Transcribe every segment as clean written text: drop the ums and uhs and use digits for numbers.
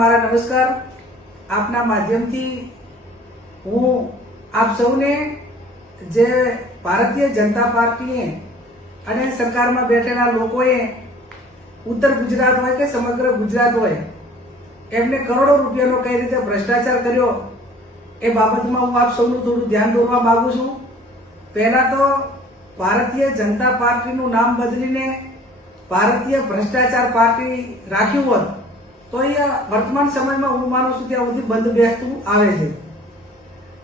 મારા નમસ્કાર। આપના માધ્યમથી હું આપ સૌને જે ભારતીય જનતા પાર્ટીએ અને સરકારમાં બેઠેલા લોકોએ ઉત્તર ગુજરાત હોય કે સમગ્ર ગુજરાત હોય એમને કરોડો રૂપિયાનો કઈ રીતે ભ્રષ્ટાચાર કર્યો એ બાબતમાં હું આપ સૌનું થોડું ધ્યાન દોરવા માંગુ છું। પહેલા તો ભારતીય જનતા પાર્ટીનું નામ બદલીને ભારતીય ભ્રષ્ટાચાર પાર્ટી રાખ્યું હોત તો એ વર્તમાન સમયમાં હું માનું છું ત્યાં સુધી બંધ બેસતું આવે છે।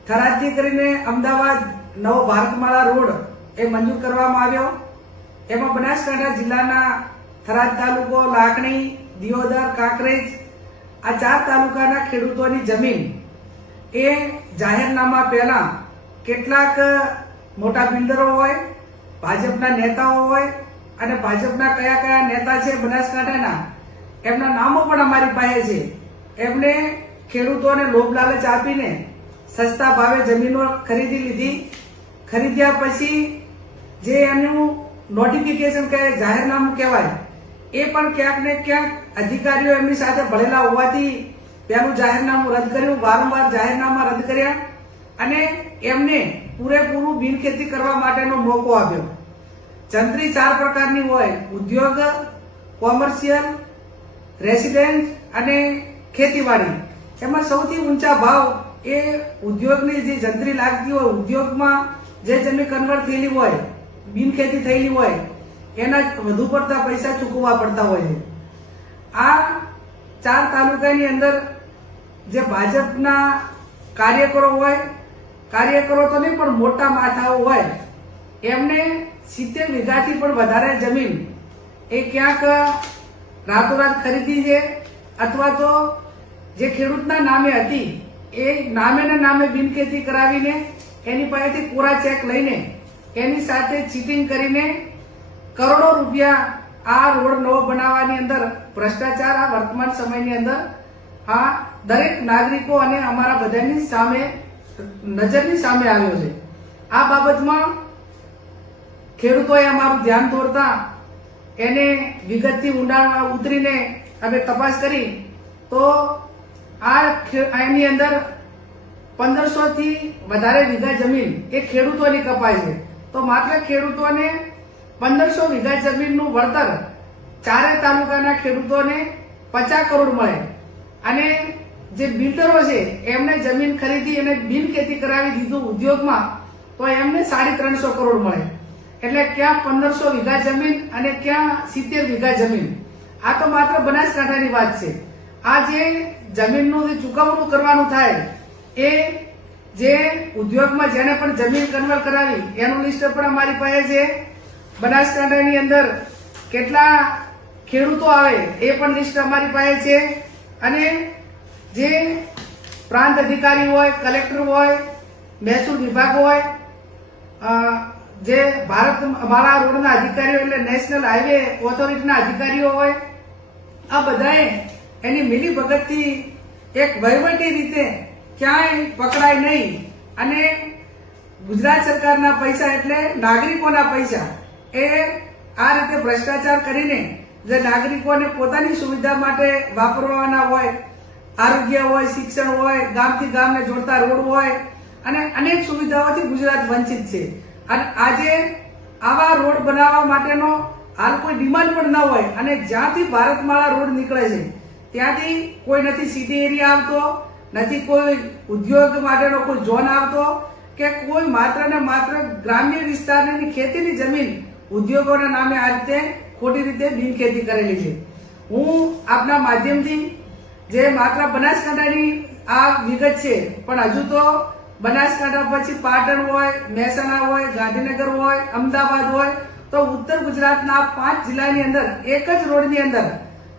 થરાદથી કરીને અમદાવાદ નવો ભારતમાળા રોડ એ મંજૂર કરવામાં આવ્યો। એમાં બનાસકાંઠા જિલ્લાના થરાદ તાલુકો, લાખણી, દિયોદર, કાંકરેજ આ 4 તાલુકાના ખેડૂતોની જમીન એ જાહેરનામા પહેલા કેટલાક મોટા બિલ્ડરો હોય, ભાજપના નેતાઓ હોય અને ભાજપના કયા કયા નેતા છે બનાસકાંઠાના એમના નામો પણ અમારી પાસે છે। એમને ખેડૂતોને લોભ લાલચ આપીને સસ્તા ભાવે જમીનો ખરીદી લીધી। ખરીદ્યા પછી જે એનું નોટિફિકેશન કહે, જાહેરનામું કહેવાય, એ પણ ક્યાંક ને ક્યાંક અધિકારીઓ એમની સાથે ભળેલા હોવાથી પેલું જાહેરનામું રદ કર્યું, વારંવાર જાહેરનામા રદ કર્યા અને એમને પૂરેપૂરું બિનખેતી કરવા માટેનો મોકો આપ્યો। જંત્રી 4 પ્રકારની હોય: ઉદ્યોગ, કોમર્શિયલ, રેસિડેન્ટ અને ખેતીવાડી। એમાં સૌથી ઊંચા ભાવ એ ઉદ્યોગની જે જંત્રી લાગતી હોય, ઉદ્યોગમાં જે જમીન કન્વર્ટ થયેલી હોય, બિનખેતી થયેલી હોય, એના વધુ પડતા પૈસા ચૂકવવા પડતા હોય છે। આ 4 તાલુકાની અંદર જે ભાજપના કાર્યકરો હોય, કાર્યકરો તો નહીં પણ મોટા માથાઓ હોય, એમને 70 વીઘાથી પણ વધારે જમીન એ ક્યાંક રાતોરાત ખરીદી છે અથવા તો જે ખેડૂતના નામે હતી એ નામે બિનખેતી કરાવીને એની પાસેથી કોરા ચેક લઈને એની સાથે ચીટિંગ કરીને કરોડો રૂપિયા આ રોડ નવો બનાવવાની અંદર ભ્રષ્ટાચાર આ વર્તમાન સમયની અંદર આ દરેક નાગરિકો અને અમારા બધાની સામે નજરની સામે આવ્યો છે। આ બાબતમાં ખેડૂતોએ અમારું ધ્યાન દોરતા એને વિગતથી ઊંડાણ ઉતરીને અમે તપાસ કરી તો એની અંદર 1500 થી વધારે વીઘા જમીન એ ખેડૂતોની કપાય છે। તો માત્ર ખેડૂતોને 1500 વીઘા જમીનનું વળતર 4 તાલુકાના ખેડૂતોને 50 કરોડ મળે અને જે બિલ્ડરો છે એમને જમીન ખરીદી અને બિનખેતી કરાવી દીધું ઉદ્યોગમાં તો એમને 350 કરોડ મળે। એટલે ક્યાં 1500 વીઘા જમીન અને ક્યાં 70 વીઘા જમીન। આ તો માત્ર બનાસકાંઠાની વાત છે। આ જે જમીનનું જે ચૂકવણું કરવાનું થાય એ જે ઉદ્યોગમાં જેને પણ જમીન કન્વર્ટ કરાવી એનું લિસ્ટ પણ અમારી પાસે છે। બનાસકાંઠાની અંદર કેટલા ખેડૂતો આવે એ પણ લિસ્ટ અમારી પાસે છે અને જે પ્રાંત અધિકારી હોય, કલેક્ટર હોય, મહેસૂલ વિભાગ હોય, જે ભારતમાળા રોડના અધિકારીઓ એટલે નેશનલ હાઈવે ઓથોરિટીના અધિકારીઓ હોય, આ બધાએ એની મિલીભગતથી એક વહીવટી રીતે ક્યાંય પકડાય નહીં અને ગુજરાત સરકારના પૈસા એટલે નાગરિકોના પૈસા એ આ રીતે ભ્રષ્ટાચાર કરીને જે નાગરિકોને પોતાની સુવિધા માટે વાપરવાના હોય, આરોગ્ય હોય, શિક્ષણ હોય, ગામથી ગામને જોડતા રોડ હોય અને અનેક સુવિધાઓથી ગુજરાત વંચિત છે। અને આજે આવા રોડ બનાવવા માટેનો હાલ કોઈ ડિમાન્ડ પણ ન હોય અને જ્યાંથી ભારતમાળા રોડ નીકળે છે ત્યાંથી કોઈ નથી સિટી એરિયા આવતો, નથી કોઈ ઉદ્યોગ માટેનો કોઈ ઝોન આવતો કે કોઈ માત્ર ને માત્ર ગ્રામ્ય વિસ્તારની ખેતીની જમીન ઉદ્યોગોના નામે આ રીતે ખોટી રીતે બિનખેતી કરેલી છે। હું આપના માધ્યમથી જે માત્ર બનાસકાંઠાની આ વિગત છે પણ હજુ તો બનાસકાંઠા પછી પાટણ હોય, મહેસાણા હોય, ગાંધીનગર હોય, અમદાવાદ હોય તો ઉત્તર ગુજરાતના 5 જિલ્લાની અંદર એક જ રોડની અંદર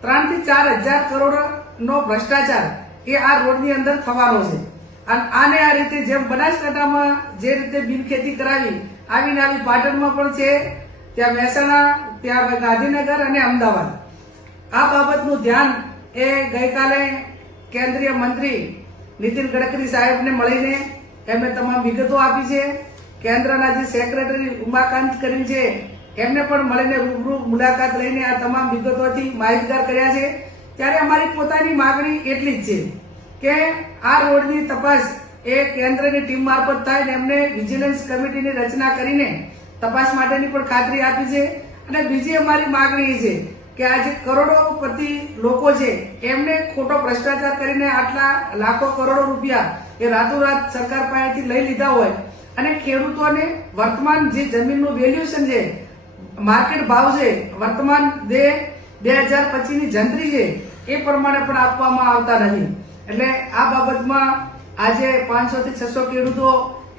3 થી 4000 કરોડનો ભ્રષ્ટાચાર એ આ રોડની અંદર થવાનો છે। અને આને આ રીતે જેમ બનાસકાંઠામાં જે રીતે બિનખેતી કરાવી આવીને આવી પાટણમાં પણ છે, ત્યાં મહેસાણા, ત્યાં ગાંધીનગર અને અમદાવાદ। આ બાબતનું ધ્યાન એ ગઈકાલે કેન્દ્રીય મંત્રી નીતિન ગડકરી સાહેબને મળીને એમને તમામ વિગતો આપી છે। કેન્દ્રના જે સેક્રેટરી ઉમાકાંત કરીને છે એમને પણ મળીને રૂબરૂ મુલાકાત લઈને આ તમામ વિગતોથી માહિતગાર કર્યા છે। ત્યારે અમારી પોતાની માગણી એટલી જ છે કે આ રોડની તપાસ એ કેન્દ્રની ટીમ મારફત થાય ને એમને વિજિલન્સ કમિટીની રચના કરીને તપાસ માટેની પણ ખાતરી આપી છે. અને બીજી અમારી માગણી એ છે કે આ જે કરોડોપતિ લોકો છે એમને ખોટો ભ્રષ્ટાચાર કરીને આટલા લાખો કરોડો રૂપિયા એ રાતોરાત સરકાર પાસેથી લઈ લીધા હોય અને ખેડૂતોને વર્તમાન જે જમીનનું વેલ્યુએશન છે, માર્કેટ ભાવ છે, વર્તમાન 2025 ની જંત્રી છે એ પ્રમાણે પણ આપવામાં આવતા નથી. એટલે આ બાબતમાં આજે 500 થી 600 ખેડૂતો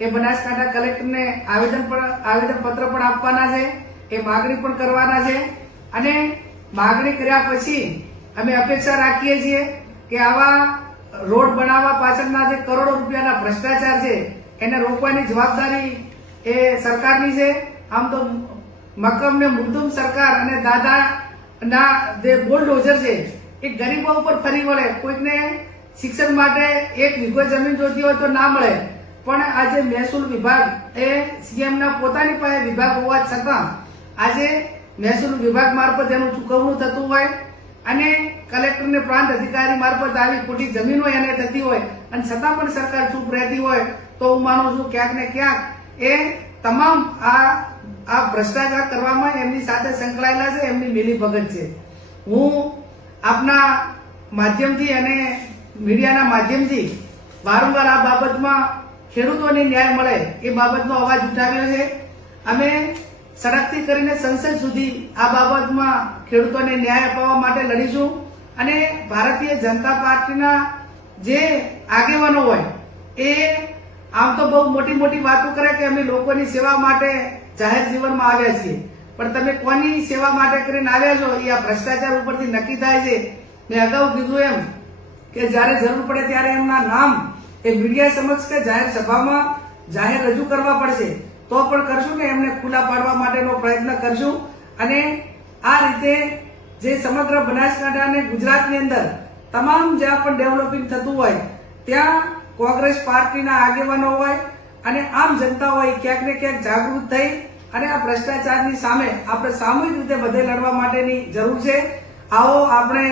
એ બનાસકાંઠા કલેક્ટરને આવેદનપત્ર પણ આપવાના છે, એ માગણી પણ કરવાના છે. અને માગણી કર્યા પછી અમે અપેક્ષા રાખીએ છીએ કે આવા રોડ બનાવવા પાછળના જે કરોડો રૂપિયાના ભ્રષ્ટાચાર છે એને રોકવાની જવાબદારી એ સરકારની છે. આમ તો મક્કમ ને મૃદુમ સરકાર અને દાદાના જે બુલડોઝર છે એ ગરીબો ઉપર ફરી વળે. કોઈકને શિક્ષણ માટે 1 વીઘો જમીન જોતી હોય તો ના મળે, પણ આજે મહેસૂલ વિભાગ એ સીએમના પોતાની પાસે વિભાગ હોવા છતાં આજે મહેસૂલ વિભાગ મારફત એનું ચૂકવણું થતું હોય અને કલેક્ટરને પ્રાંત અધિકારી મારફત આવી ખોટી જમીનો એને થતી હોય અને છતાં પણ સરકાર ચૂપ રહેતી હોય તો હું માનું છું ક્યાંક ને ક્યાંક એ તમામ આ ભ્રષ્ટાચાર કરવામાં એમની સાથે સંકળાયેલા છે, એમની મિલીભગત છે. હું આપના માધ્યમથી અને મીડિયાના માધ્યમથી વારંવાર આ બાબતમાં ખેડૂતોને ન્યાય મળે એ બાબતનો અવાજ ઉઠાવ્યો છે. અમે સડકથી કરીને સંસદ સુધી આ બાબતમાં ખેડૂતોને ન્યાય અપાવવા માટે લડીશું. અને ભારતીય જનતા પાર્ટીના જે આગેવાનો હોય એ આમ તો બહુ મોટી મોટી વાતો કરે કે અમે લોકોની સેવા માટે જાહેર જીવનમાં આવ્યા છીએ, પણ તમે કોની સેવા માટે કરીને આવ્યા છો એ આ ભ્રષ્ટાચાર ઉપરથી નક્કી થાય છે. મેં અગાઉ કીધું એમ કે જ્યારે જરૂર પડે ત્યારે એમના નામ એ મીડિયા સમક્ષ કે જાહેર સભામાં જાહેર રજૂ કરવા પડશે તો પણ કરશું ને એમને ખુલ્લા પાડવા માટેનો પ્રયત્ન કરશું. અને આ રીતે જે સમગ્ર બનાસકાંઠા અને ગુજરાતની અંદર તમામ જ્યાં પણ ડેવલપિંગ થતું હોય ત્યાં કોંગ્રેસ પાર્ટીના આગેવાનો હોય અને આમ જનતા હોય ક્યાંક ને ક્યાંક જાગૃત થઈ અને આ ભ્રષ્ટાચારની સામે આપણે સામૂહિક રીતે બધે લડવા માટેની જરૂર છે. આવો આપણે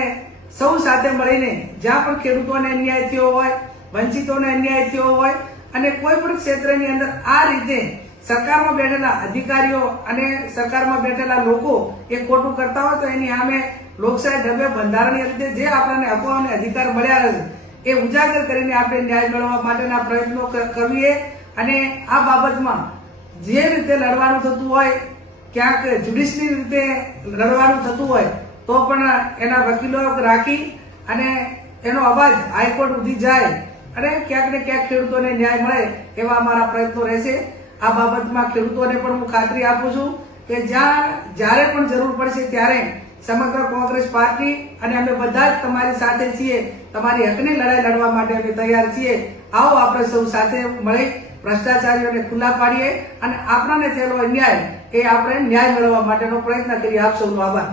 સૌ સાથે મળીને જ્યાં પણ ખેડૂતોને અન્યાય થયો હોય, વંચિતોને અન્યાય થયો હોય અને કોઈ પણ ક્ષેત્રની અંદર આ રીતે સરકારમાં બેઠેલા અધિકારીઓ અને સરકારમાં બેઠેલા લોકો એ ખોટું કરતા હોય તો એની સામે લોકશાહી ઢબે બંધારણીય રીતે જે આપણને હકો અને અધિકાર મળ્યા છે એ ઉજાગર કરીને આપણે ન્યાય મેળવવા માટેના પ્રયત્નો કરીએ. અને આ બાબતમાં જે રીતે લડવાનું થતું હોય, ક્યાંક જ્યુડિશિયલ રીતે લડવાનું થતું હોય તો પણ એના વકીલો રાખી અને એનો અવાજ હાઈકોર્ટ સુધી જાય અને ક્યાંક ને ક્યાંક ખેડૂતોને ન્યાય મળે એવા અમારા પ્રયત્નો રહેશે. આ બાબતમાં ખેડૂતોને પણ હું ખાતરી આપું છું કે જ્યારે પણ જરૂર પડશે ત્યારે સમગ્ર કોંગ્રેસ પાર્ટી અને અમે બધા જ તમારી સાથે છીએ. તમારી હકની લડાઈ લડવા માટે અમે તૈયાર છીએ. આવો આપણે સૌ સાથે મળી ભ્રષ્ટાચારીઓને ખુલ્લા પાડીએ અને આપણાને થયેલો અન્યાય એ આપણે ન્યાય મેળવવા માટેનો પ્રયત્ન કરીએ. આપ સૌનો આભાર.